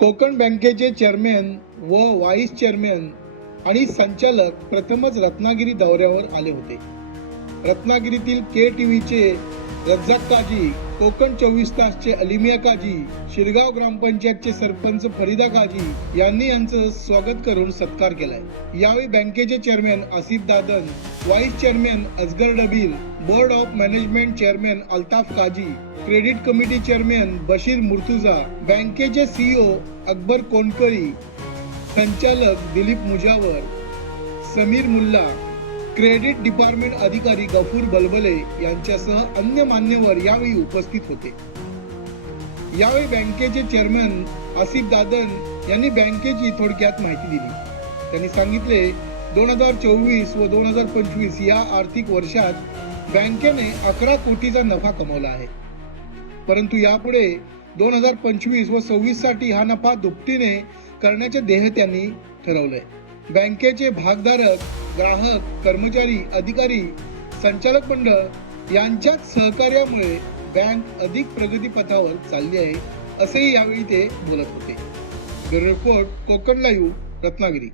कोकण बँकेचे चेअरमॅन व vice chairman आणि संचालक प्रथमच रत्नागिरी दौऱ्यावर आले होते. रत्नागिरीतील के टीव्हीचे रज्जाक काजी कोकण चोवीस तासचे अलिमिया काजी शिरगाव ग्रामपंचायतचे सरपंच फरीदा काजी यांनी यांचं स्वागत करून सत्कार केलाय. यावेळी बँकेचे chairman Asif दादन vice chairman Ajgar Dabil board of management chairman Altaf Kazi credit committee chairman Bashir Murtuza बँकेचे सीईओ अकबर कोणकळी संचालक दिलीप मुजावर समीर मुल्ला क्रेडिट डिपार्टमेंट अधिकारी गफूर बलबले यांच्यासह अन्य मान्यवर यावेळी उपस्थित होते. यावेळी बँकेचे चेअरमन आसिफ दादन यांनी बँकेची थोडक्यात माहिती दिली. त्यांनी सांगितले दोन हजार चोवीस व दोन हजार पंचवीस या आर्थिक वर्षात बँकेने अकरा कोटीचा नफा कमवला आहे. परंतु यापुढे दोन हजार पंचवीस व सव्वीससाठी हा नफा दुपटीने करण्याचे ध्येय त्यांनी ठरवलंय. बँकेचे भागधारक ग्राहक कर्मचारी अधिकारी संचालक मंडळ यांच्याच सहकार्यामुळे बँक अधिक प्रगतीपथावर चालली आहे असेही यावेळी ते बोलत होते. Bureau report Konkan live Ratnagiri.